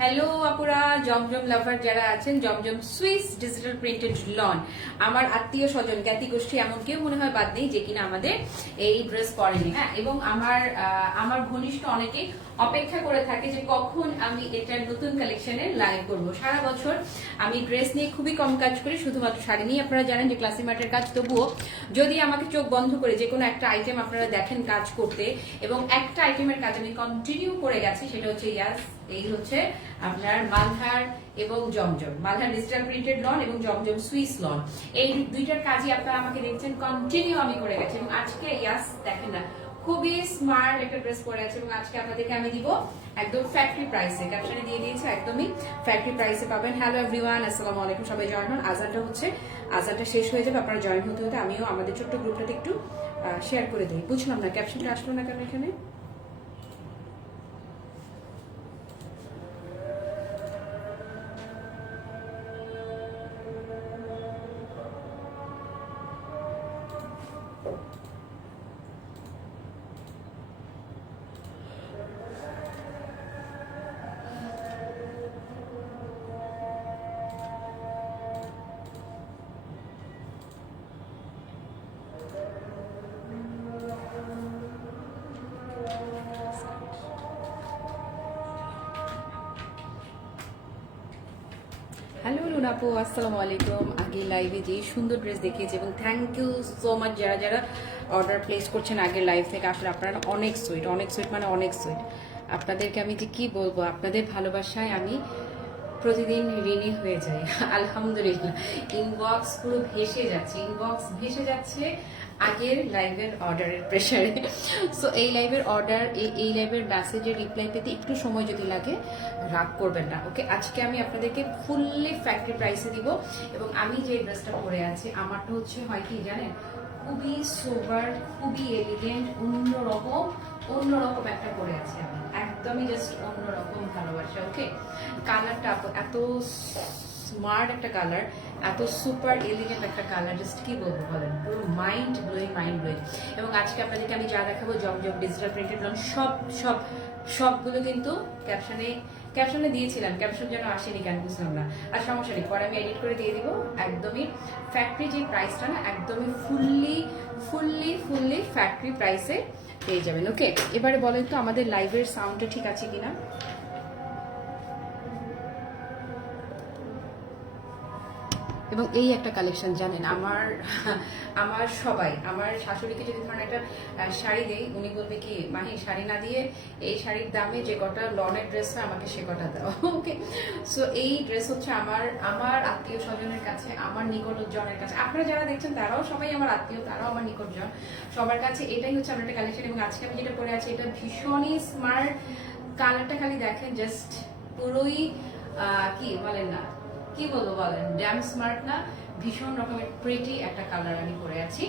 Hello আপুরা, জমজম লাভার যারা আছেন, জমজম সুইস ডিজিটাল প্রিন্টেড লন, আমার আত্মীয় স্বজন জ্ঞাতি গোষ্ঠী এমন কেউ মনে হয় বাদ নেই যে কিনা আমাদের এই ড্রেস পরেনি। হ্যাঁ, এবং আমার ঘনিষ্ঠ অনেকেই অপেক্ষা করে থাকে যে কখন আমি এটার নতুন কালেকশনের লাইভ করবো। সারা বছর আমি ড্রেস নিয়ে খুবই কম কাজ করি, শুধুমাত্র শাড়ি নিয়ে। আপনারা জানেন যে ক্লাসি মার্টের কাজ, তবুও যদি আমাকে চোখ বন্ধ করে যে কোনো একটা আইটেম আপনারা দেখেন কাজ করতে, এবং একটা আইটেমের কাজ আমি কন্টিনিউ করে গেছি, সেটা হচ্ছে এই হচ্ছে আপনার মালহার এবং জমজম, মালহার ডিজিটাল প্রিন্টেড লন এবং জমজম সুইস লন। এই দুইটার কাজই আপনারা আমাকে দেখছেন কন্টিনিউ আমি করে গেছি। এবং আজকে দেখেন না, খুবই স্মার্ট একটা ড্রেস পরে আছে, এবং আজকে আপনাদেরকে আমি দিব একদম ফ্যাক্টরি প্রাইসে, ক্যাপশনে দিয়ে দিয়েছে একদমই ফ্যাক্টরি প্রাইসে পাবেন। হ্যালো এভরিওয়ান, আসসালামু আলাইকুম, সবাই জয়েন হন। আজানটা শেষ হয়ে যাবে, আপনারা জয়েন হতে হতে আমিও আমাদের ছোট্ট গ্রুপটাতে একটু শেয়ার করে দিই। বুঝলাম না ক্যাপশনটা আসলো না কেন এখানে। হ্যালো লুনাপু, আসসালামু আলাইকুম। আগে লাইভে যে সুন্দর ড্রেস দেখিয়েছি, এবং থ্যাংক ইউ সো মাচ যারা যারা অর্ডার প্লেস করছেন আগের লাইভ থেকে। আসলে আপনারা অনেক সুইট, অনেক সুইট, মানে অনেক সুইট। আপনাদেরকে আমি যে কি বলবো, আপনাদের ভালোবাসায় আমি প্রতিদিন ঋণী হয়ে যাই। আলহামদুলিল্লাহ, ইনবক্স পুরো ভেসে যাচ্ছে, ইনবক্স ভেসে যাচ্ছে আগের লাইভের অর্ডারের প্রেশারে। সো এই লাইভের অর্ডার, এই লাইভের মেসেজের রিপ্লাই পেতে একটু সময় যদি লাগে, রাগ করবেন না, ওকে। আজকে আমি আপনাদেরকে ফুললি ফ্যাক্টরি প্রাইসে দিব। এবং আমি যে ড্রেসটা পরে আছি, আমারটা হচ্ছে হয় কি জানেন, খুবই সোবার, খুবই এলিগেন্ট, অন্যরকম একটা পরে আছি আমি, একদমই জাস্ট অন্যরকম ভালোবাসা, ওকে। কালারটা এত স্মার্ট একটা কালার, এত সুপার এলিগেন্ট একটা কালার, জাস্ট কি বলবো বলেন, পুরো মাইন্ড ব্লোয়িং। এবং আজকে আপনাদেরকে আমি যা দেখাবো, জমজম ডিজিটাল প্রিন্টেড লন, সবগুলো কিন্তু ক্যাপশনে দিয়েছিলাম, ক্যাপশন যেন আসেনি কেন বুঝলাম না। আর সমস্যা নেই, পরে আমি এডিট করে দিয়ে দিব। একদমই ফ্যাক্টরি যে প্রাইসটা না, একদমই ফুললি ফ্যাক্টরি প্রাইসে পেয়ে যাবেন, ওকে। এবারে বলেন তো আমাদের লাইভের সাউন্ডটা ঠিক আছে কিনা। এবং এই একটা কালেকশন জানেন, আমার সবাই, আমার শাশুড়িকে যদি ধরেন একটা শাড়ি দেই, উনি বলবে কি, মাহি শাড়ি না দিয়ে এই শাড়ির দামে যে কটা লনের ড্রেস হয় আমাকে সে কটা দাও, ওকে। সো এই ড্রেস হচ্ছে আমার আত্মীয় স্বজনের কাছে, আমার নিকটজনের কাছে, আপনারা যারা দেখছেন তারাও সবাই আমার আত্মীয়, তারাও আমার নিকটজন, সবার কাছে এটাই হচ্ছে আমার একটা কালেকশন। এবং আজকে আমি যেটা পরে আছি, এটা ভীষণই স্মার্ট। কালারটা খালি দেখেন, জাস্ট পুরোই কি বলেন না, কি বলবো বলেন, ড্যাম স্মার্ট না, ভীষণ রকমের প্রিটি একটা কালার আমি পরে আছি।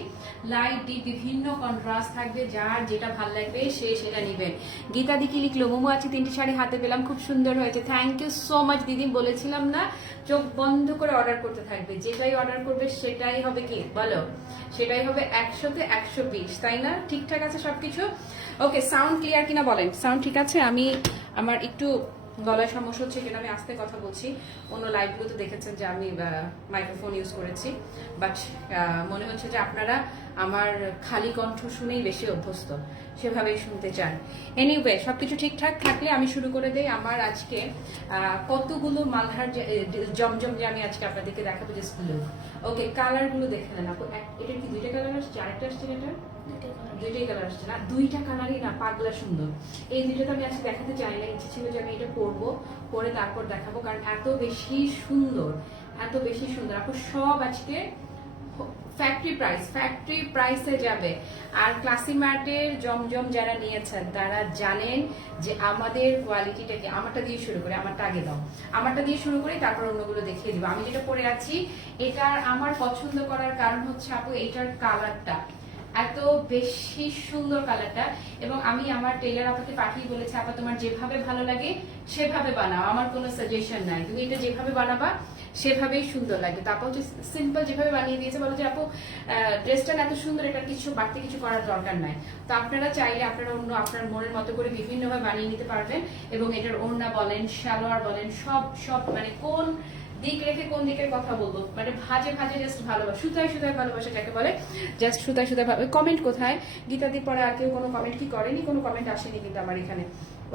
লাইট ডিপ বিভিন্ন কন্ট্রাস্ট থাকবে, যার যেটা ভালো লাগবে সে সেটা নেবেন। গীতা দিকি লিখলো, মোমো আছে 3টি শাড়ি হাতে পেলাম, খুব সুন্দর হয়েছে, থ্যাংক ইউ সো মাচ দিদি। বলেছিলাম না, চোখ বন্ধ করে অর্ডার করতে থাকবে, যেটাই অর্ডার করবে সেটাই হবে কি বলো, সেটাই হবে 100-তে 120, তাই না? ঠিকঠাক আছে সবকিছু, ওকে। সাউন্ড ক্লিয়ার কিনা বলেন, সাউন্ড ঠিক আছে? আমার একটু গলায় সমস্যা হচ্ছে, সেটা আমি আস্তে কথা বলছি। অন্য লাইভগুলোতে দেখেছেন যে আমি মাইক্রোফোন ইউজ করেছি, বাট মনে হচ্ছে যে আপনারা আমার খালি কণ্ঠ শুনেই বেশি অভ্যস্ত, সেভাবেই শুনতে চান। এনিওয়ে, সবকিছু ঠিকঠাক থাকলে আমি শুরু করে দেই। আমার আজকে কতগুলো মালহার জমজম যে আমি আজকে আপনাদেরকে দেখাবো, যে স্কুলে, ওকে। কালারগুলো দেখে নেন আপু, এটা কি 2টা কালার আসছে, আরেকটা আসছে, এটা 2টাই কালার আসছে না, 2টা কালারই না পাগলা সুন্দর। এই 2টা তো আমি আজকে দেখাতে চাই না, ইচ্ছে ছিল যে আমি এটা পরবো, পরে তারপর দেখাবো, কারণ এত বেশি সুন্দর আপু। সব আজকে ফ্যাক্টরি প্রাইসে যাবে। আর ক্লাসি মার্টের জমজম যারা নিয়েছেন তারা জানেন যে আমাদের কোয়ালিটিটাকে, আমারটা দিয়ে শুরু করে, আমারটা আগে দাও, আমারটা দিয়ে শুরু করে তারপর অন্যগুলো দেখিয়ে দিব। আমি যেটা পরে আছি, এটার আমার পছন্দ করার কারণ হচ্ছে আপু, এইটার কালারটা এত বেশি সুন্দর কালারটা। এবং আমি আমার টেলার আপাকে পাঠিয়ে বলেছি, আপা তোমার যেভাবে ভালো লাগে সেভাবে বানাও, আমার কোনো সাজেশন নাই, তুমি এটা যেভাবে বানাবা সেভাবেই সুন্দর লাগবে। তারপর হচ্ছে সিম্পল যেভাবে বানিয়ে দিয়েছে, বলো যে আপু ড্রেসটা এত সুন্দর, এটা কিছু বাড়তি কিছু করার দরকার নাই। তো আপনারা চাইলে আপনারা অন্য আপনার মনের মতো করে বিভিন্নভাবে বানিয়ে নিতে পারবেন। এবং এটার ওড়না বলেন, সালোয়ার বলেন, সব সব মানে কোন দিক রেখে কোন দিকের কথা বলবো, মানে ভাজে ভাজে জাস্ট ভালোবাসা, সুতায় সুতায় ভালোবাসা যাকে বলে, জাস্ট সুতায় সুতায় ভালো। কমেন্ট কোথায়? গীতাদির পরে আর কেউ কোনো কমেন্ট কি করেনি? কোনো কমেন্ট আসেনি কিন্তু আমার এখানে।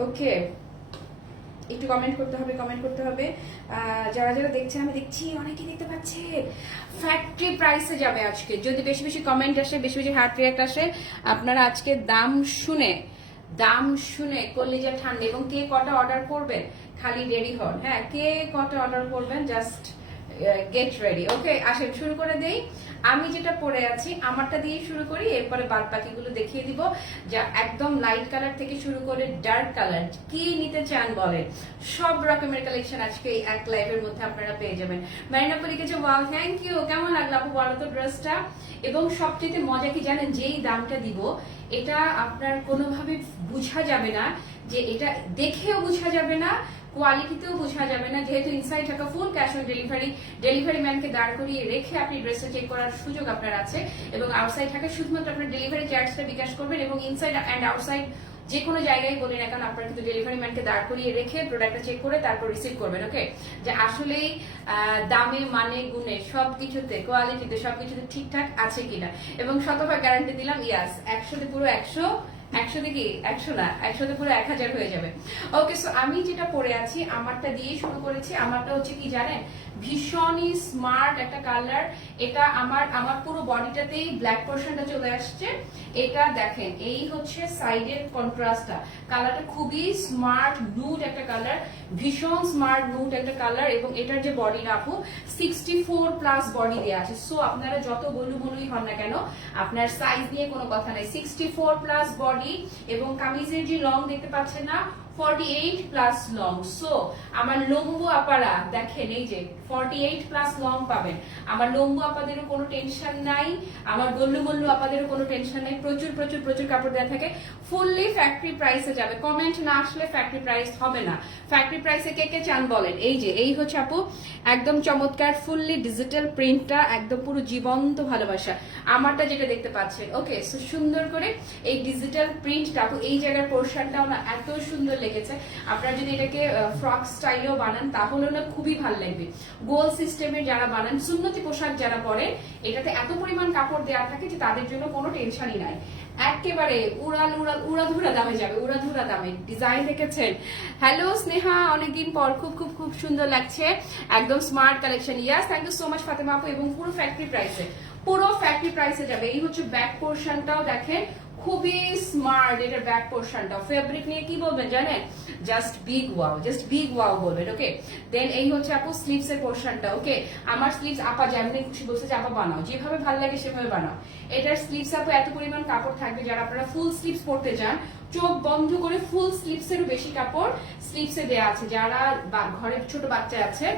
ওকে, একটু কমেন্ট করতে হবে, কমেন্ট করতে হবে। যারা যারা দেখছেন, আমি দেখছি অনেকেই দেখতে পাচ্ছে। ফ্যাক্টরি প্রাইসে যাবে আজকে, যদি বেশি বেশি কমেন্ট আসে, বেশি বেশি হার্ট রিয়াক্ট আসে, আপনারা আজকে দাম শুনে কলিজা ঠান্ডা। এবং কে কটা অর্ডার করবেন খালি রেডি হন, হ্যাঁ, কে কটা অর্ডার করবেন জাস্ট গেট রেডি। ওকে, আসেন শুরু করে দেই। আমি যেটা পরে আছি আমারটা দিয়ে শুরু করি, এরপরে বাদ বাকিগুলো দেখিয়ে দিব। যা একদম লাইট কালার থেকে শুরু করে ডার্ক কালার, কি নিতে চান বলেন, সব রকমের কালেকশন আজকে এই এক লাইভের মধ্যে আপনারা পেয়ে যাবেন। মারিনাপু লিখেছে ওয়াও থ্যাংক ইউ, কেমন লাগলো আপু বলো তো ড্রেসটা? এবং সবচেয়ে মজা কি জানেন, যেই দামটা দিব এটা আপনার কোনোভাবে বোঝা যাবে না, যে এটা দেখেও বোঝা যাবে না, কোয়ালিটিতেও বোঝা যাবে না, যেহেতু ইনসাইড টাকা ফুল ক্যাশ অন ডেলিভারি ম্যানকে দাঁড় করিয়ে রেখে আপনি ড্রেসটা চেক করার সুযোগ আপনার আছে। এবং আউটসাইড টাকা শুধুমাত্র আপনার ডেলিভারি চার্জটা বিকাশ করবেন, এবং ইনসাইড অ্যান্ড আউটসাইড যে কোনো জায়গায় বলেন এখন আপনার কিন্তু ডেলিভারি ম্যানকে দাঁড় করিয়ে রেখে প্রোডাক্টটা চেক করে তারপর রিসিভ করবেন। ওকে, যে আসলেই দামে মানে গুণে সবকিছুতে কোয়ালিটিতে সবকিছুতে ঠিকঠাক আছে কিনা, এবং শতভাগ গ্যারান্টি দিলাম ইয়াস, 100তে পুরো 100, 100তে কি 100 না, 100তে পুরো 1000 হয়ে যাবে। ওকে, সো আমি যেটা পরে আছি আমারটা দিয়ে শুরু করেছি। আমারটা হচ্ছে কি জানেন, ভীষণই স্মার্ট একটা কালার। এটা আমার পুরো বডিটাতেই ব্ল্যাক পোর্শনটা চলে আসছে। এটা দেখেন, এই হচ্ছে সাইডের কন্ট্রাস্টটা, কালারটা খুবই স্মার্ট নুড একটা কালার, ভীষণ স্মার্ট নুড একটা কালার। এবং এটার যে বডি রাখো 64 প্লাস বডি দেওয়া আছে। সো আপনারা যত বলুই হন না কেন, আপনার সাইজ নিয়ে কোনো কথা নাই, 64 প্লাস বডি। এবং কামিজের যে লং দেখতে পাচ্ছেন না, 48 প্লাস লং। সো আমার লম্বু আপারা দেখেন, এই যে 48 প্লাস লং পাবেন। আমার লম্বু আপাদেরও কোনো টেনশন নাই, আমার গল্লু মল্লু আপাদেরও কোনো টেনশন নাই। প্রচুর প্রচুর প্রচুর কাপড় দেওয়া থাকে। ফুললি ফ্যাক্টরি প্রাইসে যাবে, কমেন্ট না আসলে ফ্যাক্টরি প্রাইস হবে না। ফ্যাক্টরি প্রাইসে কে কে চান বলেন? এই যে এই হচ্ছে আপু একদম চমৎকার ফুললি ডিজিটাল প্রিন্টটা, একদম পুরো জীবন্ত ভালোবাসা। আমারটা যেটা দেখতে পাচ্ছেন, ওকে, সো সুন্দর করে এই ডিজিটাল প্রিন্টটা আপু, এই জায়গার পোর্শনটাও না এত সুন্দর লেগেছে। আপনারা যদি এটাকে ফ্রক স্টাইলেও বানান তাহলেও না খুবই ভালো লাগবে। গোল সিস্টেমের যারা বানান, সুন্নতি পোশাক যারা পরে, এটাতে এত পরিমাণ কাপড় দেওয়া থাকে যে তাদের জন্য কোনো টেনশনই নাই। একেবারে উড়াধুরা দামে যাবে, উড়াধুরা দামে। ডিজাইন দেখেছেন? হ্যালো স্নেহা, অনেকদিন পর, খুব খুব খুব সুন্দর লাগছে, একদম smart collection. Yes, thank you so much Fatema আপু। এবং পুরো ফ্যাক্টরি প্রাইসে যাবে। এই হচ্ছে ব্যাক পোর্শনটাও দেখেন, খুবই স্মার্ট এটার ব্যাক পোর্শনটা। ফেব্রিক নিয়ে কি বলবেন জানেন, জাস্ট বিগ ওয়াও বলবেন। ওকে, দেন এই হচ্ছে আপু স্লিভস এর পোর্শনটা। ওকে, আমার স্লিভস আপা যেমনি খুশি বলছে যে আপা বানাও, যেভাবে ভালো লাগে সেভাবে বানাও। এটার স্লিভস আপু এত পরিমাণ কাপড় থাকবে, যারা আপনারা ফুল স্লিভস পরতে চান, চোখ বন্ধ করে ফুল স্লিভস এরও বেশি কাপড় স্লিভসে দেওয়া আছে। যারা ঘরে ছোট বাচ্চা আছে,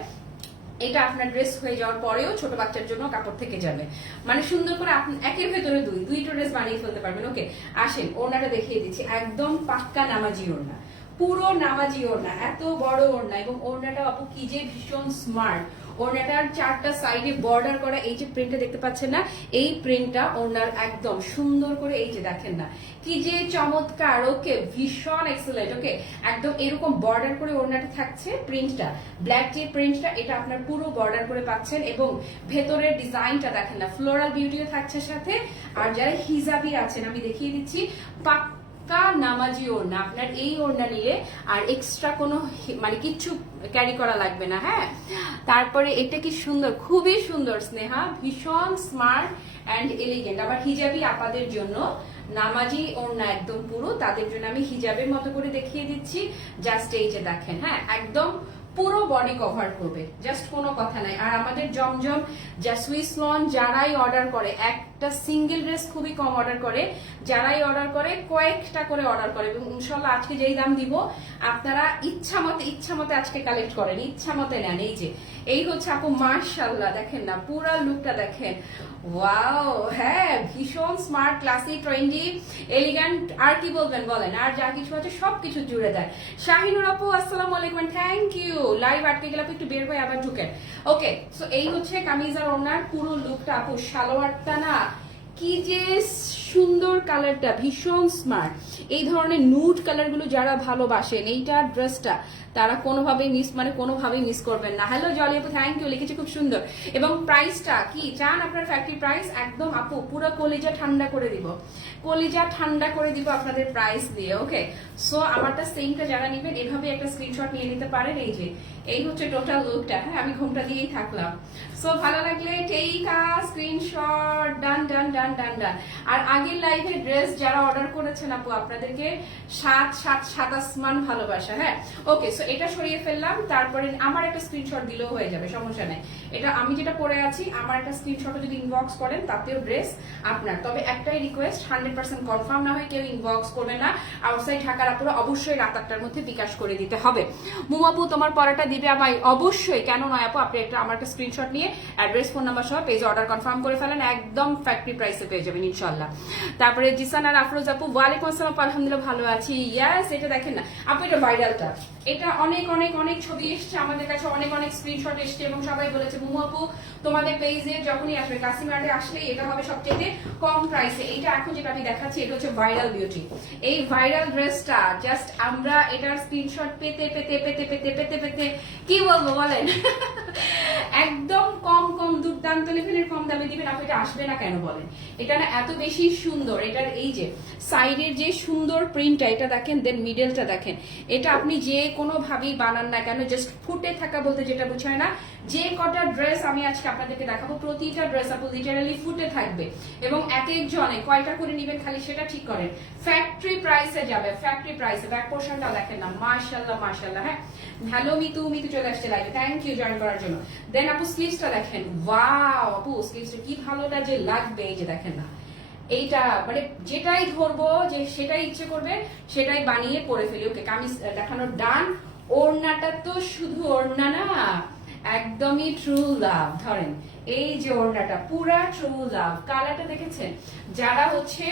এটা আপনার ড্রেস হয়ে যাওয়ার পরেও ছোট বাচ্চার জন্য কাপড় থেকে যাবে, মানে সুন্দর করে আপনি একের ভেতরে দুইটা ড্রেস বানিয়ে ফেলতে পারবেন। ওকে, আসেন ওড়নাটা দেখিয়ে দিচ্ছি, একদম পাক্কা নামাজি ওড়না, পুরো নামাজি ওড়না, এত বড় ওড়না। এবং ওড়নাটা আপু কি যে ভীষণ স্মার্ট। ওড়নাটার 4টা সাইডে বর্ডার করা এই যে প্রিন্টটা দেখতে পাচ্ছেন না, এই প্রিন্টটা ওড়নার একদম সুন্দর করে, এই যে দেখেন না কি যে চমৎকার। ওকে, ভীষণ এক্সেলেন্ট। ওকে, একদম এরকম বর্ডার করে ওড়নাটা থাকছে, প্রিন্টটা ব্ল্যাক যে প্রিন্টটা, এটা আপনার পুরো বর্ডার করে পাচ্ছেন। এবং ভেতরের ডিজাইনটা দেখেন না, ফ্লোরাল বিউটিও থাকছে সাথে। আর যারা হিজাবি আছেন, আমি দেখিয়ে দিচ্ছি, নামাজি ওড়না, আপনার এই ওড়না নিলে আর এক্সট্রা কোনো মানে কিচ্ছু ক্যারি করা লাগবে না। হ্যাঁ, তারপরে এটা কি সুন্দর, খুবই সুন্দর স্নেহা, ভীষণ স্মার্ট অ্যান্ড এলিগেন্ট। আবার হিজাবি আপাদের জন্য নামাজি ওড়না একদম পুরো, তাদের জন্য আমি হিজাবের মতো করে দেখিয়ে দিচ্ছি। জাস্ট এই যে দেখেন, হ্যাঁ, একদম পুরো বডি কভার করবে, জাস্ট কোনো কথা নাই। আর আমাদের জমজম সুইস লন যারাই অর্ডার করে, একটা একটা সিঙ্গেল ড্রেস খুবই কম অর্ডার করে, যারাই অর্ডার করে কয়েকটা করে অর্ডার করে, এবং ইনশাল্লাহ আজকে যেই দাম দিব আপনারা ইচ্ছা মতে আজকে কালেক্ট করেন, ইচ্ছা মতে নেন। এই হচ্ছে আপু, মাশাআল্লাহ দেখেন না পুরা লুকটা দেখেন, ওয়াও। হ্যাঁ, ভীষণ স্মার্ট, ক্লাসি, ট্রেন্ডি, এলিগ্যান্ট, আর কি বলবেন বলেন, আর যা কিছু আছে সবকিছু জুড়ে দেয়। শাহিনুর আপু আসসালামু আলাইকুম, থ্যাংক ইউ। লাইভ আটকে গেলে আপু একটু বের হয়ে আবার ঢুকেন। ওকে, সো এই হচ্ছে কামিজ আর ওনার পুরো লুকটা। আপু সালোয়ারটা না কি যে সুন্দর, কালারটা ভীষণ স্মার্ট। এই ধরনের নুড কালার গুলো যারা ভালোবাসেন এইটা ড্রেসটা তারা কোনোভাবেই মিস করবেন না। হ্যালো জলি আপু, থ্যাংক ইউ, লিখেছে খুব সুন্দর। এবং প্রাইসটা কি চান আপনার ফ্যাক্টরি প্রাইস? একদম আপু পুরো কলিজা ঠান্ডা করে দিব আপনাদের প্রাইস দিয়ে। ওকে, সো আমারটা সেমটা যারা নেবেন এভাবে একটা স্ক্রিনশট নিয়ে নিতে পারেন। এই হচ্ছে টোটাল লুকটা। হ্যাঁ, আমি ঘুমটা দিয়েই থাকলাম। সো ভালো লাগলে টেক আ স্ক্রিনশট, ডান ডান ডান ডান ডান। আর আগের লাইভে ড্রেস যারা অর্ডার করেছেন আপু আপনাদেরকে 7 আসমান ভালোবাসা। হ্যাঁ, ওকে, সো এটা সরিয়ে ফেললাম, তারপরে আমার একটা স্ক্রিনশট দিলেও হয়ে যাবে, সমস্যা নেই। এটা আমি যেটা পরে আছি আমার একটা স্ক্রিনশট যদি ইনবক্স করেন তাতেও ড্রেস আপনার। তবে একটাই রিকোয়েস্ট, 100% কনফার্ম না হয় কেউ ইনবক্স করবে না। আউটসাইড ঢাকার আপুরা অবশ্যই রাত 8টার মধ্যে বিকাশ করে দিতে হবে। মুমাপু তোমার পড়াটা দিবে আমায়? অবশ্যই, কেন নয় আপু। আপনি আমার একটা স্ক্রিনশট নিয়ে অ্যাড্রেস, ফোন নাম্বার সহ পেজে অর্ডার কনফার্ম করে ফেলেন, একদম ফ্যাক্টরি প্রাইসে পেয়ে যাবেন ইনশাল্লাহ। তারপরে জিসান আর আফরোজ আপু, ওয়ালাইকুম আসসালাম, আলহামদুলিল্লাহ ভালো আছি। ইয়াস, এটা দেখেন না আপু, এটা ভাইরালটা, এটা অনেক অনেক অনেক ছবি এসছে আমাদের কাছে, অনেক অনেক স্ক্রিনশট এসছে, এবং সবাই বলেছে মুমু আপু তোমাদের পেজে যখনই আসবে, কাসিমার্টে আসলে এটা হবে সবচেয়ে কম প্রাইসে। এইটা এখন যেটা আমি দেখাচ্ছি এটা হচ্ছে ভাইরাল বিউটি। এই ভাইরাল ড্রেসটা জাস্ট আমরা এটার স্ক্রিনশট পেতে পেতে পেতে পেতে পেতে পেতে কি বলবো বলেন, একদম কম দুর্দান্ত লেভেলের কম দামে দিবেন আপনি, এটা আসবে না কেন বলেন? এটা না এত বেশি সুন্দর। এটার এই যে সাইডের যে সুন্দর প্রিন্টটা এটা দেখেন, দেন মিডলটা দেখেন, এটা আপনি যে কোনো ভাবেই বানান না কেন জাস্ট ফুটে থাকা বলতে যেটা বোঝায় না। যে কটা ড্রেস আমি আজকে আপনাদেরকে দেখাবো প্রতিটা ড্রেস আপু লিটারালি ফুটে থাকবে, এবং এক একজনে কয়টা করে নিবেন খালি সেটা ঠিক করেন। ফ্যাক্টরি প্রাইসে যাবে, ফ্যাক্টরি প্রাইসে। ব্যাক পোর্শনটা দেখেন না, মাশাআল্লাহ মাশাআল্লাহ। হ্যাঁ, হ্যালো মিতু চলে আসছে লাইভে, থ্যাংক ইউ জয়েন করার জন্য। দেন আপু স্লিভসটা দেখেন, ওয়াও আপু স্লিভসটা কি ভালোটা যে লাগবে। এই যে দেখেন না, এইটা মানে যেটাই ধরবো যে সেটাই ইচ্ছে করবে সেটাই বানিয়ে পরে ফেলি। ওকে, কামিজ দেখানোর ডান। ওড়নাটা তো শুধু ওড়না না, একদমই ট্রু লাভ। ধরেন এই যে ওড়নাটা পুরা ট্রু লাভ। কালারটা দেখেছেন, যারা হচ্ছে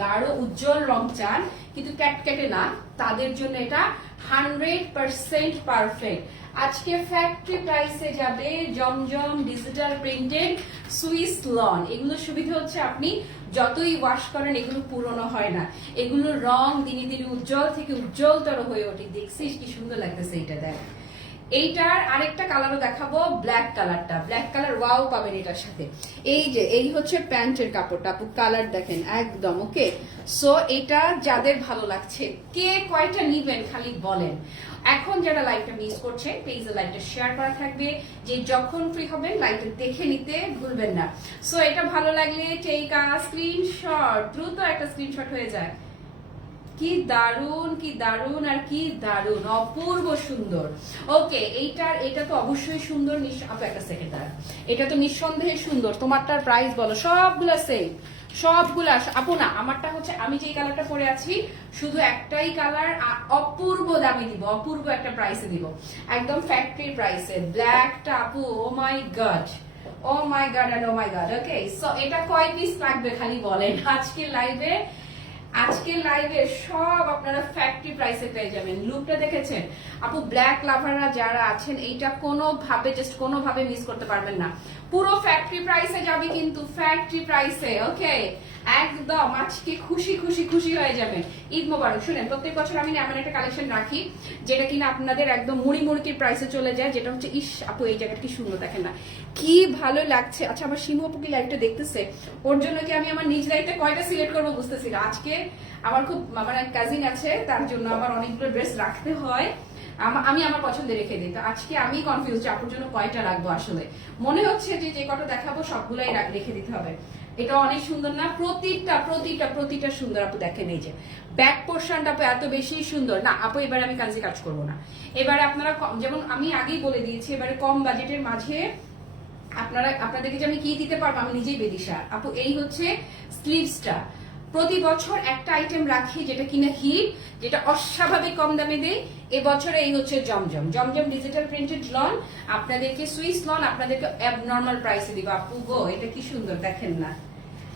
গাঢ় উজ্জ্বল রং চান কিন্তু ক্যাটক্যাটে না, তাদের জন্য এটা 100% পারফেক্ট। আজকে ফ্যাক্টরি প্রাইসে যাবে জমজম ডিজিটাল প্রিন্টেড সুইস লন। এগুলো সুবিধা হচ্ছে আপনি যতই ওয়াশ করেন এগুলো পুরনো হয় না, এগুলোর রং দিনে দিনে উজ্জ্বল থেকে উজ্জ্বলতর হয়ে ওঠে। দেখছিস কি সুন্দর লাগতেছে এইটা, দেখ। এইটার আরেকটা কালারও দেখাবো, ব্ল্যাক কালারটা, ব্ল্যাক কালার ওয়াও পাবেন এটার সাথে। এই হচ্ছে প্যান্টের কাপড়টা, আপু কালার দেখেন একদম ওকে। সো এটা যাদের ভালো লাগছে, কে কয়টা নিবেন খালি বলেন। এখন যারা লাইভটা মিস করছে প্লিজ লাইভটা শেয়ার করা থাকবে, যে যখন ফ্রি হবেন লাইভটা দেখে নিতে ভুলবেন না। সো এটা ভালো লাগলে টেক আ স্ক্রিনশট, দ্রুত একটা স্ক্রিনশট হয়ে যায়। কি দারুন আর কি দারুন, অপূর্ব সুন্দর। ওকে, এটা তো অবশ্যই সুন্দর। আপু একটা সেকেন্ড দাঁড়া, এটা তো নিঃসন্দেহে সুন্দর। তোমারটার প্রাইস বলো? সবগুলা সেম, সবগুলা আপু না। আমারটা হচ্ছে আমি যে কালারটা পরে আছি শুধু একটাই কালার, অপূর্ব দামে দিব, অপূর্ব একটা প্রাইসে দিব, একদম ফ্যাক্টরি প্রাইসে। ব্ল্যাকটা আপু oh my God, oh my God and oh my God. Okay, so এটা কয় পিস লাগবে খালি বলেন। আজকের লাইভে সব আপনারা ফ্যাক্টরি প্রাইসে পেয়ে যাবেন। লুকটা দেখেছেন আপু? ব্ল্যাক লাভাররা যারা আছেন এইটা কোনোভাবে মিস করতে পারবেন না। পুরো ফ্যাক্টরি প্রাইসে যাবে, কিন্তু ফ্যাক্টরি প্রাইসে। ওকে, একদম আজকে খুশি হয়ে যাবেন। ঈদ মোবারক। শুনেন, প্রত্যেক বছর আমি এমন একটা কালেকশন রাখি যেটা কিনা আপনাদের একদম মুড়ির প্রাইসে চলে যায়, যেটা হচ্ছে ইস আপু এই জায়গাটা কি সুন্দর দেখেন না, কি ভালো লাগছে। আচ্ছা, আমার সিংহ আপু কি লাইভটা দেখতেছে? ওর জন্য কি আমি আমার নিজ লাইফে কয়টা সিলেক্ট করবো বুঝতেছি না। আজকে আমার খুব কাজিন আছে, তার জন্য আমার অনেকগুলো ড্রেস রাখতে হয়, আমি আমার পছন্দে রেখে দিই। তো আজকে আমি কনফিউজ আপুর জন্য কয়টা রাখবো। আসলে মনে হচ্ছে যে কটা দেখাবো সবগুলাই রেখে দিতে হবে। এটা অনেক সুন্দর না? প্রতিটা সুন্দর আপু দেখেন। এই যে ব্যাক পোর্শনটা আপু এত বেশি সুন্দর না আপু। এবারে আমি কাজ করবো না। এবারে আপনারা যেমন আমি আগেই বলে দিয়েছি, এবারে কম বাজেটের মাঝে আপনাদেরকে যে আমি কি দিতে পারবো আমি নিজেই বেদিশা আপু। এই হচ্ছে স্লিভসটা। প্রতি বছর একটা আইটেম রাখি যেটা কিনা হিট, যেটা অস্বাভাবিক কম দামে দেই। এবছরে এই হচ্ছে জমজম ডিজিটাল প্রিন্টেড লন, আপনাদেরকে সুইস লন আপনাদেরকে অ্যাবনর্মাল প্রাইসে দিব আপু গো। এটা কি সুন্দর দেখেন না।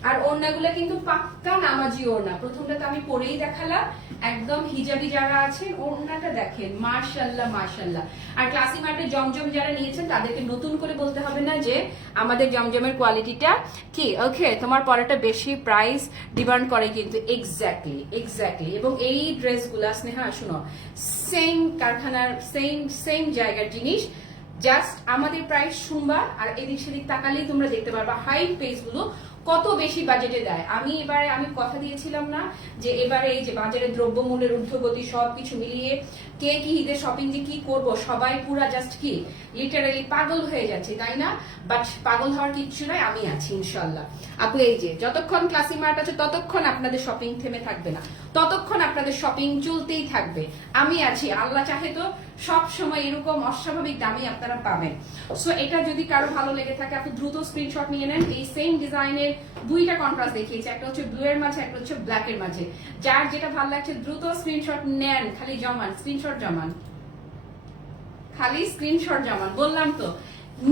আর ওড়নাগুলো কিন্তু পাক্কা নামাজি ওড়না। প্রথমটা তো আমি পরেই দেখালাম, একদম হিজাবি যারা আছেন ওড়নাটা দেখেন, মাশাআল্লাহ মাশাআল্লাহ। আর ক্লাসি মার্টে জমজম যারা নিয়েছেন তাদেরকে নতুন করে বলতে হবে না যে আমাদের জমজমের কোয়ালিটিটা কি ওকে, তোমার পরেটা বেশি প্রাইস ডিমান্ড করে কিন্তু। এক্স্যাক্টলি। এবং এই ড্রেসগুলা স্নেহা শুনো, সেম কারখানার সেম জায়গার জিনিস, জাস্ট আমাদের প্রাইস শুনবা আর এদিক সেদিক তাকালেই তোমরা দেখতে পারবা হাই পেজ গুলো কত বেশি বাজেটে দেয়। আমি কথা দিয়েছিলাম না যে এবারে এই যে বাজারে দ্রব্যমূল্যের ঊর্ধ্বগতি সবকিছু মিলিয়ে কে কি ঈদের শপিং যে কি করব, সবাই পুরা জাস্ট কি লিটারালি পাগল হয়ে যাচ্ছে, তাই না? বাট পাগল হওয়ার কিচ্ছু নাই, আমি আছি ইনশাল্লাহ আপু। এই যে যতক্ষণ ক্লাসি মার্ট আছে ততক্ষণ আপনাদের শপিং থেমে থাকবে না, ততক্ষণ আপনাদের শপিং চলতেই থাকবে। আমি আছি, আল্লাহ চাহে তো সব সময় এরকম অস্বাভাবিক দামে আপনারা পাবেন। সো এটা যদি কারো ভালো লেগে থাকে আপনি দ্রুত স্ক্রিনশট নিয়ে নেন। এই সেম ডিজাইনের দুইটা কন্ট্রাস্ট দেখিয়েছি, একটা হচ্ছে ব্লু এর মাঝে, একটা হচ্ছে ব্ল্যাক এর মাঝে। যার যেটা ভালো লাগছে দ্রুত স্ক্রিনশট নেন, খালি জমান, স্ক্রিনশট জমান, খালি স্ক্রিনশট জমান। বললাম তো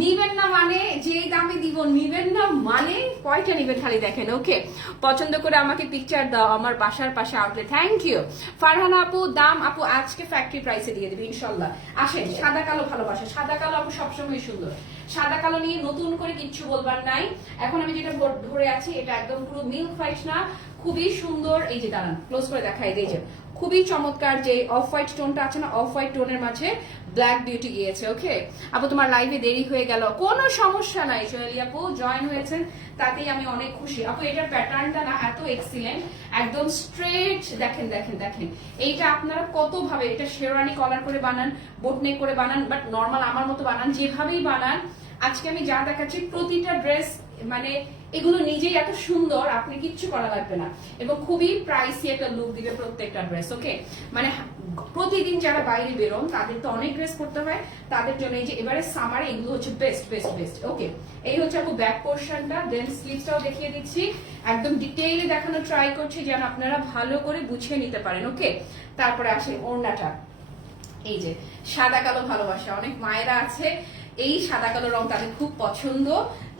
নিবেন না মানে যেই দামে দিব, নিবেন না মানে কয়টা নিবেন খালি দেখেন। ওকে, পছন্দ করে আমাকে পিকচার দাও আমার বাসার পাশে আউটলেট। থ্যাংক ইউ ফারহানা আপু। দাম আপু আজকে ফ্যাক্টরি প্রাইসে দিয়ে দেবে ইনশাল্লাহ। আসেন, সাদা কালো ভালোবাসা, সাদা কালো আপু সবসময় সুন্দর। সাদা কালো নিয়ে নতুন করে কিচ্ছু বলবার নাই। এখন আমি যেটা ধরে আছি এটা একদম পুরো মিল্ক হোয়াইট না, খুবই সুন্দর। এই যে দাঁড়ান ক্লোজ করে দেখাই দিই, যে খুবই চমৎকার যে অফ হোয়াইট টোনটা আছে না, অফ হোয়াইট টোনের মাঝে ব্ল্যাক বিউটি গিয়েছে। ওকে আপু তোমার লাইভে দেরি হয়ে গেল, কোনো সমস্যা নাই। সোহেলি আপু জয়েন হয়েছেন তাতেই আমি অনেক খুশি আপু। এটার প্যাটার্নটা না এত এক্সিলেন্ট, একদম স্ট্রেট। দেখেন দেখেন দেখেন, এইটা আপনারা কত ভাবে, এটা শেরওয়ানি কলার করে বানান, বোটনেক করে বানান, বাট নর্মাল আমার মতো বানান, যেভাবেই বানান। আজকে আমি যা দেখাচ্ছি প্রতিটা ড্রেস মানে এগুলো নিজেই এত সুন্দর, আপনি কিচ্ছু করা লাগবে না, এবং খুবই প্রাইসি একটা লুক দিবে প্রত্যেকটা ড্রেস। ওকে, মানে প্রতিদিন যারা বাইরে বেরোন তাদের তো অনেক ড্রেস পরতে হয়, তাদের জন্য এই যে এবারে সামারে এগুলো হচ্ছে বেস্ট বেস্ট বেস্ট। ওকে, এই হচ্ছে আপু ব্যাক পোর্শনটা, দেন স্লিভসটাও দেখিয়ে দিচ্ছি, একদম ডিটেইলে দেখানো ট্রাই করছি যেন আপনারা ভালো করে বুঝিয়ে নিতে পারেন। ওকে, তারপরে আসে ওড়নাটা। এই যে সাদা কালো ভালোবাসা, অনেক মায়েরা আছে এই সাদা কালো রং তাদের খুব পছন্দ,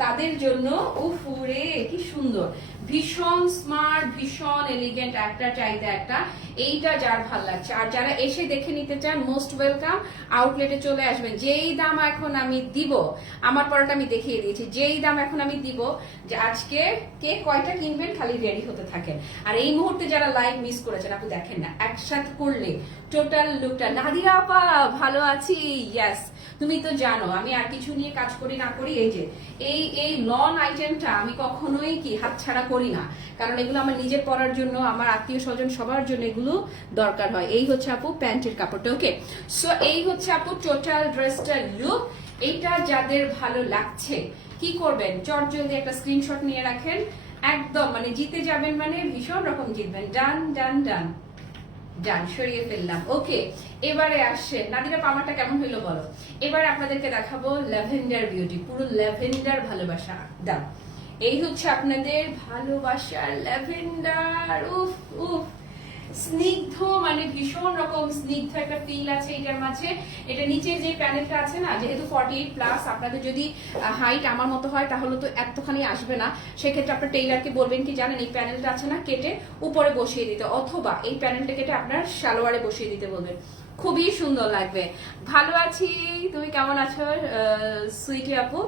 তাদের জন্য উফুরে কি সুন্দর, ভীষণ স্মার্ট, ভীষণ এলিগেন্ট, একটা চাইতে একটা। এইটা যার ভাল লাগছে আর যারা এসে দেখে নিতে চান মোস্ট ওয়েলকাম, আউটলেটে চলে আসবেন। যেই দাম এখন আমি দিব, আমার পরটা আমি দেখিয়ে দিয়েছি, যেই দাম এখন আমি দিব, যে আজকে কে কয়টা কিনবেন খালি রেডি হতে থাকেন। আর এই মুহূর্তে যারা লাইভ মিস করেছেন আপনি দেখেন না, একসাথে করলে টোটাল লুকটা। নাদিয়া আপা ভালো আছি, ইয়েস তুমি তো জানো আমি আর কিছু নিয়ে কাজ করি না করি, এই যে এই লন আইটেমটা আমি কখনোই কি হাতছাড়া করি না, কারণ এগুলো আমার নিজের পরার জন্য, আমার আত্মীয় স্বজন সবার জন্য এগুলো দরকার হয়। এই হচ্ছে আপু প্যান্টের কাপড়টা। ওকে, সো এই হচ্ছে আপু টোটাল ড্রেসটার লুক। এইটা যাদের ভালো লাগছে কি করবেন, চটজলদি একটা স্ক্রিনশট নিয়ে রাখেন, একদম মানে জিতে যাবেন, মানে ভীষণ রকম জিতবেন। ডান ডান ডান ডান, সরিয়ে ফেললাম। ওকে, এবারে আসছেন নাদিরা, পামারটা কেমন হইলো বলো। এবার আপনাদেরকে দেখাবো ল্যাভেন্ডার বিউটি, পুরো ল্যাভেন্ডার ভালোবাসা দাম। এই হচ্ছে আপনাদের ভালোবাসার ল্যাভেন্ডার। উফ উফ, স্নিগ্ধ, মানে ভীষণ রকম স্নিগ্ধ একটা ফিল আছে এটার মাঝে। এটা নিচে যে প্যানেলটা আছে না, যেহেতু 48+, আপনাদের যদি হাইট আমার মতো হয় তাহলে তো এতখানি আসবে না, সেক্ষেত্রে আপনার টেইলারকে বলবেন কি জানেন, এই প্যানেলটা আছে না কেটে উপরে বসিয়ে দিতে, অথবা এই প্যানেলটা কেটে আপনার সালোয়ারে বসিয়ে দিতে বলবেন, খুবই সুন্দর লাগবে। ভালো আছি, তুমি কেমন আছো সুইটি আপু।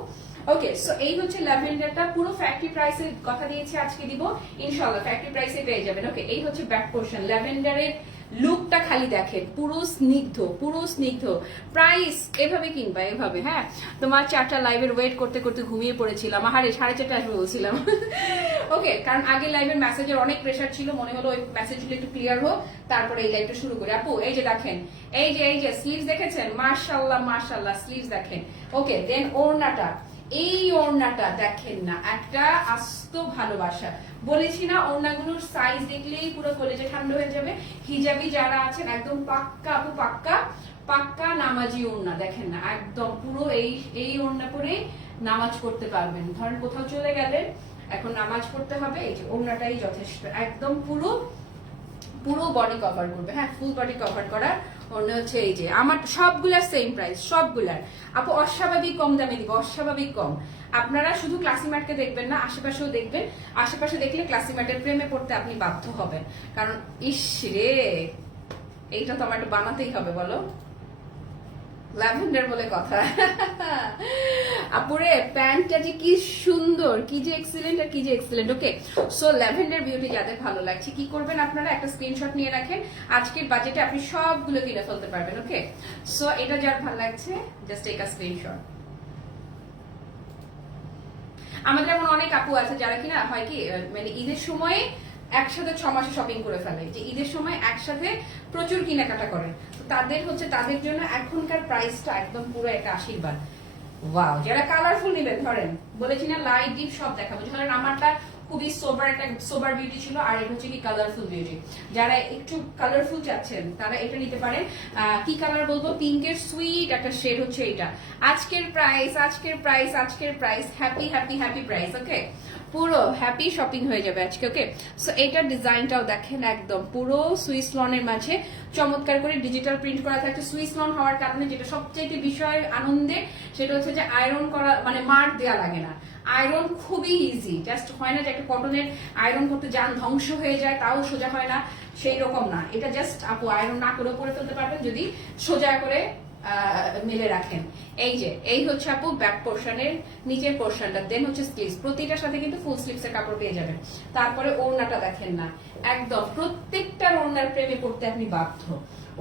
ওকে, সো এই হচ্ছে ল্যাভেন্ডারটা, পুরো ফ্যাক্টরি প্রাইসে কথা দিয়েছি আজকে দিব ইনশাআল্লাহ, ফ্যাক্টরি প্রাইসে পেয়ে যাবেন। ওকে, এই হচ্ছে ব্যাক পোর্শন, ল্যাভেন্ডারের লুকটা খালি দেখেন, পুরো স্নিগ্ধ, পুরো স্নিগ্ধ। প্রাইস এভাবে কিনবা, এভাবে। হ্যাঁ, তোমার 4টা লাইভের ওয়েট করতে করতে ঘুমিয়ে পড়েছিলাম, আহারে 4:30 আসবে বলছিলাম। ওকে, কারণ আগের লাইভের মেসেজের অনেক প্রেশার ছিল, মনে হলো ওই মেসেজগুলো একটু ক্লিয়ার হোক, তারপরে এই লাইভটা শুরু করি। আপু এই যে দেখেন, এই যে স্লিভস দেখেছেন, মাশাআল্লাহ মাশাআল্লাহ, স্লিভস দেখেন। ওকে, দেন ওড়নাটা, এই ওড়নাটা দেখেন না, একটা আস্ত ভালোবাসা। বলেছি না ওড়নাগুলোর সাইজ দেখলেই পুরো কলেজে ঠান্ডা হয়ে যাবে। হিজাবি যারা আছেন একদম পাক্কা আপু, পাক্কা পাক্কা নামাজি ওড়না, দেখেন না একদম পুরো এই ওড়না পরে নামাজ পড়তে পারবেন। ধরেন কোথাও চলে গেলেন, এখন নামাজ পড়তে হবে, এই যে ওড়নাটাই যথেষ্ট, একদম পুরো বডি কভার করবে। হ্যাঁ, ফুল বডি কভার করার ওড়না হচ্ছে এই যে। আমার সবগুলার সেম প্রাইস, সবগুলার আপু অস্বাভাবিক কম দামে দিব, অস্বাভাবিক কম। আপনারা শুধু ক্লাসিমার্টকে দেখবেন না, আশেপাশেও দেখবেন। আশেপাশে দেখলে ক্লাসিমার্টের প্রেমে পড়তে আপনি বাধ্য হবেন, কারণ ইস রে, এইটা তো আমার একটু বানাতেই হবে বলো, ল্যাভেন্ডার বলে কথা। আপুরে প্যান্টটা যে কি সুন্দর, কি যে এক্সিলেন্ট আর কি যে এক্সিলেন্ট। ওকে, সো ল্যাভেন্ডার বিউটি যাদের ভালো লাগছে কি করবেন আপনারা, একটা স্ক্রিনশট নিয়ে রাখেন, আজকের বাজেটে আপনি সবগুলো কিনে ফেলতে পারবেন। ওকে, সো এটা যার ভালো লাগছে জাস্ট টেক আ স্ক্রিনশট। আমাদের এমন অনেক আপু আছে যারা কিনা হয় কি মানে ঈদের সময় একসাথে 6 মাসে শপিং করে ফেলে, যে ঈদের সময় একসাথে প্রচুর কেনাকাটা করে। তাদের হচ্ছে, তাদের জন্য এখনকার প্রাইসটা একদম পুরো একটা আশীর্বাদ। ওয়াও, যারা কালারফুল নেবেন, ধরেন বলেছি না লাইট ডিপ সব দেখাবো। ধরেন আমারটা খুবই সোবার, একটা সোবার বিউটি ছিল, আর এটা হচ্ছে কি কালারফুল বিউটি। যারা একটু কালারফুল চাচ্ছেন তারা এটা নিতে পারেন। কি কালার বলবো, পিঙ্কের সুইট একটা শেড হচ্ছে এটা। আজকের প্রাইস, আজকের প্রাইস, আজকের price, happy happy happy price. Okay, পুরো হ্যাপি শপিং হয়ে যাবে আজকে। ওকে, সো এইটার ডিজাইনটাও দেখেন, একদম পুরো সুইস লনের মাঝে চমৎকার করে ডিজিটাল প্রিন্ট করা থাকছে। সুইস লন হওয়ার কারণে যেটা সবচেয়ে বিষয় আনন্দে, সেটা হচ্ছে যে আয়রন করা মানে মার দেওয়া লাগে না। আয়রন খুবই ইজি, জাস্ট হয় না যে একটা কটনের আয়রন করতে যান ধ্বংস হয়ে যায়, তাও সোজা হয় না, সেই রকম না। এটা জাস্ট আপু আয়রন না করেও করে ফেলতে পারবেন যদি সোজা করে মেলে রাখেন। এই যে এই হচ্ছে আপু ব্যাক পোর্শনের নিচের পোর্শনটা, দেন হচ্ছে স্লিভস, প্রতিটার সাথে কিন্তু ফুল স্লিভস এর কাপড় পেয়ে যাবেন। তারপরে ওড়নাটা দেখেন না, একদম প্রত্যেকটার ওড়নার প্রেমে পড়তে আপনি বাধ্য।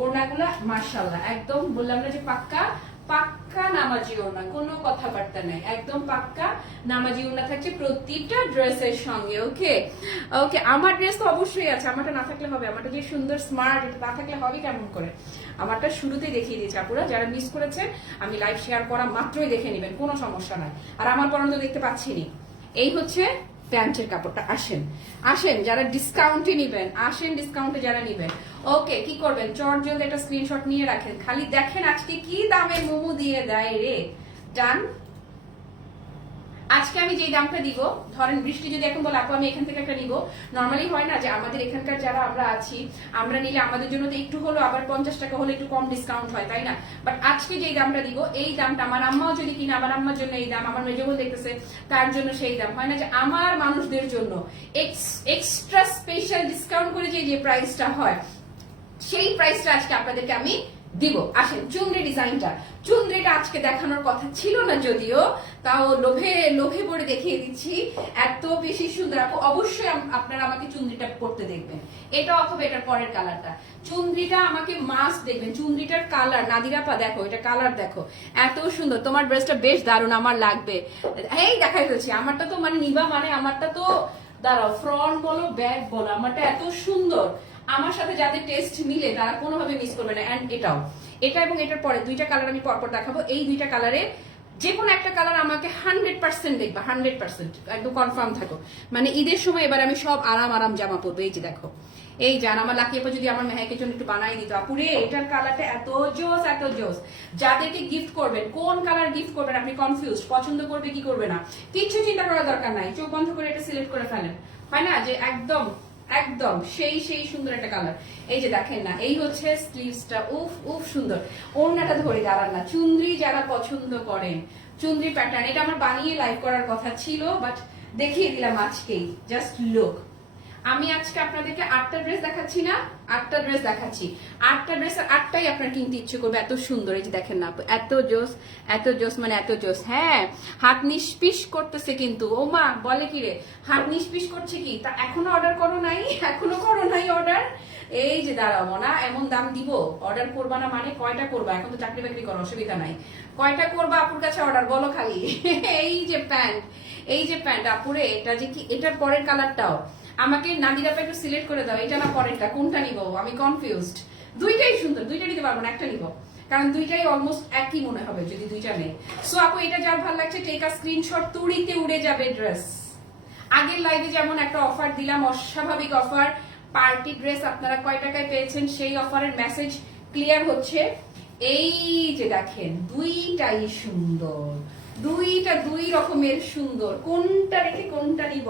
ওড়নাগুলা মাশাআল্লাহ একদম বললাম না যে পাক্কা পাক্কা নামাজি ওড়না, কোনো কথাবার্তা নাই, একদম পাক্কা নামাজি ওড়না থাকছে প্রতিটা ড্রেসের সঙ্গে। ওকে ওকে, আমার ড্রেস তো অবশ্যই আছে, আমারটা না থাকলে হবে, আমারটা যে সুন্দর স্মার্ট, এটা না থাকলে হবে কেমন করে। আমারটা শুরুতেই দেখিয়ে দিয়েছি আপুরা, যারা মিস করেছেন আমি লাইভ শেয়ার করা মাত্রই দেখে নেবেন, কোনো সমস্যা নাই। আর আমার পর্যন্ত দেখতে পাচ্ছিনি। এই হচ্ছে প্যান্টের কাপড়টা। আসেন আসেন, যারা ডিসকাউন্টে নিবেন আসেন, ডিসকাউন্টে যারা নিবেন। ওকে, কি করবেন, চট জলদি একটা স্ক্রিনশট নিয়ে রাখেন, খালি দেখেন আজকে কি দামে মোমো দিয়ে দেয় রে। ডান, আজকে আমি যেই দামটা দিব, ধরেন বৃষ্টি যদি এখন বলে আপু আমি এখান থেকে একটা নিব, নর্মালি হয় না যে আমাদের এখানকার যারা আমরা আছি, আমরা নিলে আমাদের জন্য তো একটু হলো আবার 50 টাকা হলে একটু কম ডিসকাউন্ট হয়, তাই না? বাট আজকে যেই দামটা দিব, এই দামটা আমার আম্মাও যদি কিনে, আমার আম্মার জন্য এই দাম, আমার মেজবল দেখতেছে তার জন্য সেই দাম, হয় না যে আমার মানুষদের জন্য এক্সট্রা স্পেশাল ডিসকাউন্ট করে যে প্রাইসটা হয়, সেই প্রাইসটা আজকে আপনাদেরকে আমি দিব। আসেন, চুনরি ডিজাইনটা, চুনরিটা আজকে দেখানোর কথা ছিল না যদিও, তাও লোভে লোভে পড়ে দেখিয়ে দিচ্ছি, এত বেশি সুন্দর। আপু অবশ্যই আপনারা আমাকে চুনরিটা পড়তে দেখবেন, এটা অথবা এটার পরের কালারটা, চুনরিটা আমাকে মাস্ট দেখবেন। চুনরিটার কালার, নাদিরাপা দেখো, এটা কালার দেখো, এত সুন্দর। তোমার ড্রেসটা বেশ দারুণ, আমার লাগবে। এই দেখাই ফেলছি, আমারটা তো মানে নিবা, মানে আমারটা তো দাঁড়াও, ফ্রন্ট বলো ব্যাক বলো, আমারটা এত সুন্দর। আমার সাথে যাদের টেস্ট মিলে তারা কোনোভাবে মিস করবে না। এন্ড এটাও, এটা এবং এটার পরে দুইটা কালার আমি পরপর দেখাবো। এই দুইটা কালারে যে কোনো একটা কালার আমাকে 100% দেখবা, 100% একদম কনফার্ম থাকো। মানে ঈদের সময় এবার আমি সব আরাম আরাম জামা পরবো। এই যে দেখো, এই জান আমার লাকি আপা যদি আমার মেহাকে জন্য একটু বানাই দিত, আপুরে এটার কালারটা এত জোস, এত জোস। যাদেরকে গিফট করবেন, কোন কালার গিফট করবেন আপনি কনফিউজ, পছন্দ করবে কি করবে না কিচ্ছু চিন্তা করার দরকার নাই, চোখ বন্ধ করে এটা সিলেক্ট করে ফেলেন, হয় না যে একদম একদম সেই সেই সুন্দর একটা কালার। এই যে দেখেন না, এই হচ্ছে স্লিভসটা, উফ উফ সুন্দর। ওড়নাটা ধরে দাঁড়ান না, চুনরি যারা পছন্দ করেন, চুনরি প্যাটার্ন, এটা আমার বানিয়ে লাইভ করার কথা ছিল, বাট দেখিয়ে দিলাম আজকেই। জাস্ট লুক, আমি আজকে আপনাদেরকে 8টা ড্রেস দেখাচ্ছি না, 8টা ড্রেস দেখাচ্ছি, 8টা ড্রেসের 8টাই আপনার কিনতে ইচ্ছে করবে, এত সুন্দর। এই যে দেখেন না, এত জোস, এত জোস, মানে এত জোস। হ্যাঁ, হাত নিষ্পিস করতেছে কিন্তু, ও মা বলে কি রে হাত নিষ্পিস করছে কি, তা এখনো অর্ডার করো নাই, এখনো করো নাই অর্ডার। এই যে দাঁড়াও মনা, এমন দাম দিব, অর্ডার করবা না মানে কয়টা করবা, এখন তো চাকরি বাকরি করো অসুবিধা নাই, কয়টা করবা আপুর কাছে অর্ডার বলো খালি। এই যে প্যান্ট, এই যে প্যান্ট আপুরে, এটা যে কি, এটার পরের কালারটাও আমাকে নাদিরাপা একটু সিলেক্ট করে দাও, এটা না পরেরটা, কোনটা নিব আমি কনফিউজড। দুইটাই সুন্দর, দুইটা নিতে পারবো না, একটা নিব, কারণ দুইটাই অলমোস্ট একই মনে হবে যদি দুইটা নেই। সো আপু এটা যার ভালো লাগছে টেক আ স্ক্রিনশট, তুড়িতে উড়ে যাবে ড্রেস। আগের লাইভে যেমন একটা অফার দিলাম, অস্বাভাবিক অফার, পার্টি ড্রেস আপনারা কয় টাকায় পেয়েছেন সেই অফারের মেসেজ ক্লিয়ার হচ্ছে। এই যে দেখেন দুইটাই সুন্দর, দুইটা দুই রকমের সুন্দর, কোনটা রেখে কোনটা নিব।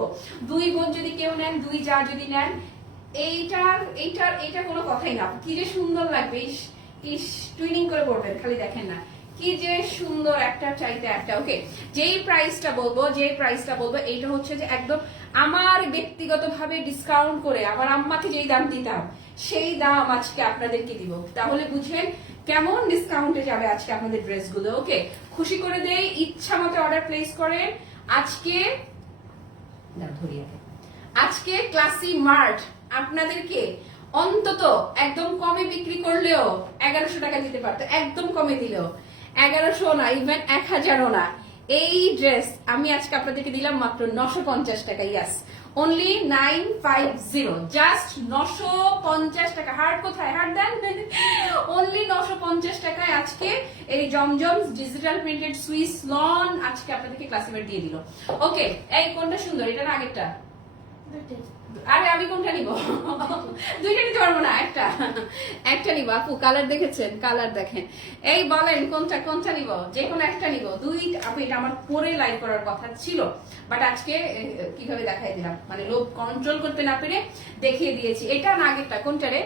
দুই বোন যদি কেউ নেন, দুই যা যদি নেন, এইটা কোনো কথাই না। কি যে সুন্দর লাগবে, ইস টুইনিং করে পড়বেন, খালি দেখেন না কি যে সুন্দর, একটা চাইতে একটা। ওকে, যেই প্রাইসটা বলবো এইটা হচ্ছে যে একদম আমার ব্যক্তিগতভাবে ডিসকাউন্ট করে আমার আম্মাকে যেই দাম দিতাম সেই দাম আজকে আপনাদেরকে দিব। তাহলে বুঝেন কেমন ডিসকাউন্টে যাবে আজকে আপনাদের ড্রেসগুলো। ওকে, খুশি করে দেই, ইচ্ছা মতো অর্ডার প্লেস করেন। আজকে ক্লাসি মার্ট আপনাদেরকে অন্তত একদম কমে বিক্রি করলেও 1100 টাকা দিতে পারতো, একদম কমে দিলেও 1100 না, ইভেন 1000ও না। এই ড্রেস আমি আজকে আপনাদেরকে দিলাম মাত্র 950 টাকা। ইয়াস, অনলি 950, জাস্ট 950 টাকা। হার্ড কোথায়, হার্ড দেন, অনলি 950 টাকায় আজকে এই জমজম ডিজিটাল প্রিন্টেড সুইস লন আজকে আপনাদেরকে ক্লাসিমেট দিয়ে দিল। ওকে, এই কোনটা সুন্দর, এটা না আগেরটা? আরে আমি কোনটা নিব? দুইটা নিতে পারবো না, একটা নিব। আপু কালার দেখেছেন, কালার দেখেন, এই বলেন কোনটা নিব? যে কোনো একটা নিব। আপু এটা আমার পরে লাইভ করার কথা ছিল, বাট আজকে কিভাবে দেখাই দিলাম, মানে লোভ কন্ট্রোল করতে না পেরে দেখিয়ে দিয়েছি। এটা না আগেরটা, কোনটা রে?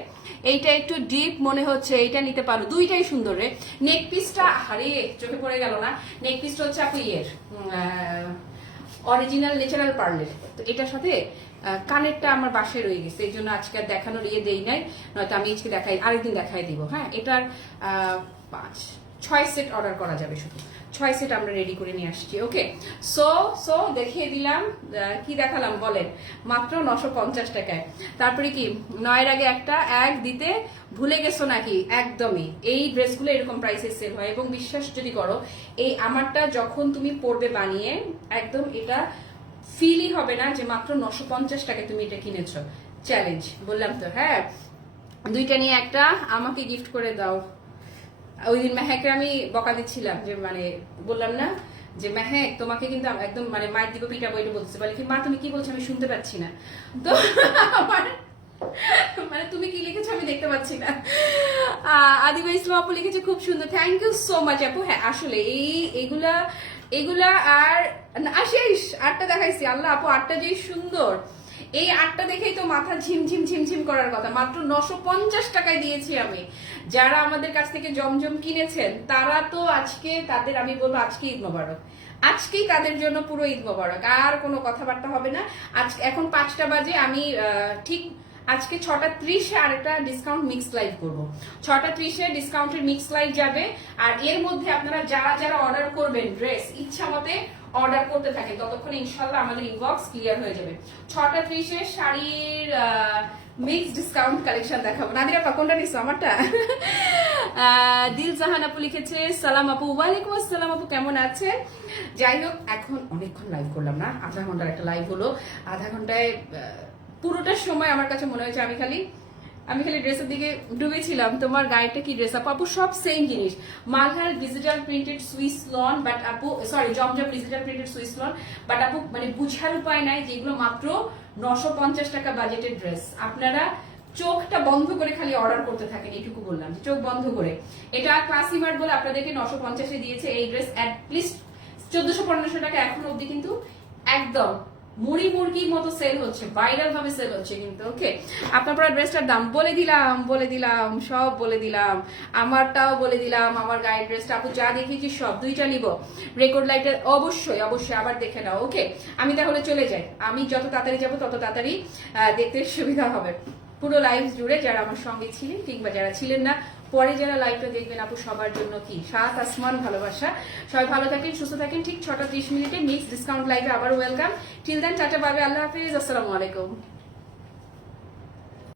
এইটা একটু ডিপ মনে হচ্ছে, এইটা নিতে পারো, দুইটাই সুন্দর রে। নেক পিসটা হারে চোখে পড়ে গেল না। নেক পিসটা হচ্ছে আপু ইয়ের অরিজিনাল ন্যাচারাল পার্লের। তো এটার সাথে কানেরটা আমার বাসায় রয়ে গেছে, এই জন্য আজকে আর দেখানোর দেই নাই, নয়তো আমি আজকে আরেকদিন দেখাই দিব। হ্যাঁ, এটার 5-6 সেট অর্ডার করা যাবে, শুধু 6 সেট আমরা রেডি করে নিয়ে আসছি। ওকে, সো দেখিয়ে দিলাম, কি দেখালাম বলেন, মাত্র 950 টাকায়। তারপরে কি 9-এর আগে একটা এক দিতে ভুলে গেছো নাকি? একদমই, এই ড্রেসগুলো এরকম প্রাইসে সেল হয়, এবং বিশ্বাস যদি করো এই আমারটা যখন তুমি পরবে বানিয়ে, একদম এটা ফিলই হবে না যে মাত্র 950 টাকায় তুমি এটা কিনেছো। চ্যালেঞ্জ, বললাম তো। হ্যাঁ, দুইটা নিয়ে একটা আমাকে গিফট করে দাও। ওই দিন মেহেককে আমি বকা দিচ্ছিলাম, যে মানে বললাম না যে মেহেক তোমাকে কিন্তু একদম মানে মায়ের দিকে পিটা বইটা বলছে, বলে কি মা তুমি কি বলছো আমি শুনতে পাচ্ছি না। তো আমার মানে তুমি কি লিখেছো আমি দেখতে পাচ্ছি না। আদিবা ইসলাম আপু লিখেছে খুব সুন্দর, থ্যাংক ইউ সো মাচ আপু। হ্যাঁ আসলে এগুলা আর আশিস 8টা দেখাইছি, আল্লাহ আপু 8টা যে সুন্দর, এই 8টা দেখেই তো মাথা ঝিমঝিম করার কথা। মাত্র 950 টাকায় দিয়েছি আমি। যারা আমাদের কাছ থেকে জমজম কিনেছেন তারা তো আজকে তাদের আমি বলবো আজকে ঈদ মোবারক, আজকেই তাদের জন্য পুরো ঈদ মোবারক, আর কোনো কথাবার্তা হবে না। আজকে এখন 5টা বাজে, আমি ঠিক আজকে 6:30-এ আরেকটা ডিসকাউন্ট মিক্স লাইভ করবো। 6:30-এ ডিসকাউন্টের মিক্স লাইভ যাবে, আর এর মধ্যে আপনারা যারা অর্ডার করবেন ড্রেস ইচ্ছা মতে অর্ডার করতে থাকেন, ততক্ষণে ইনশাল্লাহ আমাদের ইনবক্স ক্লিয়ার হয়ে যাবে। 6:30-এ শাড়ির মিক্স ডিসকাউন্ট কালেকশন দেখাবো। নাদিরা আপা কোনটা নিছো? আমারটা। দিল জাহান আপু লিখেছে সালাম আপু। ওয়ালাইকুম আসসালাম আপু, কেমন আছে? যাই হোক, এখন অনেকক্ষণ লাইভ করলাম না, আধা ঘন্টার একটা লাইভ হলো। আধা ঘন্টায় পুরোটা সময় আমার কাছে মনে হয়েছে আমি খালি ড্রেসের দিকে ডুবেছিলাম। তোমার গায়েটা কি ড্রেস আপু? আপু সব সেম জিনিস, Malhar digital printed Swiss lawn, but আপু sorry Zamzam digital printed Swiss lawn, but আপু মানে বুঝার উপায় নাই যেগুলো মাত্র 950 টাকা বাজেটের ড্রেস। আপনারা চোখটা বন্ধ করে খালি অর্ডার করতে থাকেন, এটুকু বললাম, চোখ বন্ধ করে। এটা ক্লাসি মার্ট বলে আপনাদেরকে 950-এ দিয়েছে এই ড্রেস, অ্যাটলিস্ট 1400-1500 টাকা এখন অব্দি কিন্তু একদম মুড়ির মতো সেল হচ্ছে, ভাইরাল ভাবে সেল হচ্ছে কিন্তু। ওকে, আপনার ড্রেসটার দাম বলে দিলাম, সব বলে দিলাম, আমারটাও বলে দিলাম, আমার গায়ের ড্রেসটা আপু যা দেখিয়েছি সব। 2টা নিব, রেকর্ড লাইটে অবশ্যই আবার দেখে নাও। ওকে, আমি তাহলে চলে যাই, আমি যত তাড়াতাড়ি যাবো তত তাড়াতাড়ি দেখতে সুবিধা হবে। পুরো লাইভ জুড়ে যারা আমার সঙ্গে ছিলেন কিংবা যারা ছিলেন না, পরে যারা লাইভটা দেখবেন আপু, সবার জন্য কি সাত আসমান ভালোবাসা। সবাই ভালো থাকেন, সুস্থ থাকেন। ঠিক 6:30 মিনিটে মিক্স ডিসকাউন্ট লাইভে আবার welcome. Till then tata, bye, আল্লাহ হাফিজ, আসসালামু আলাইকুম।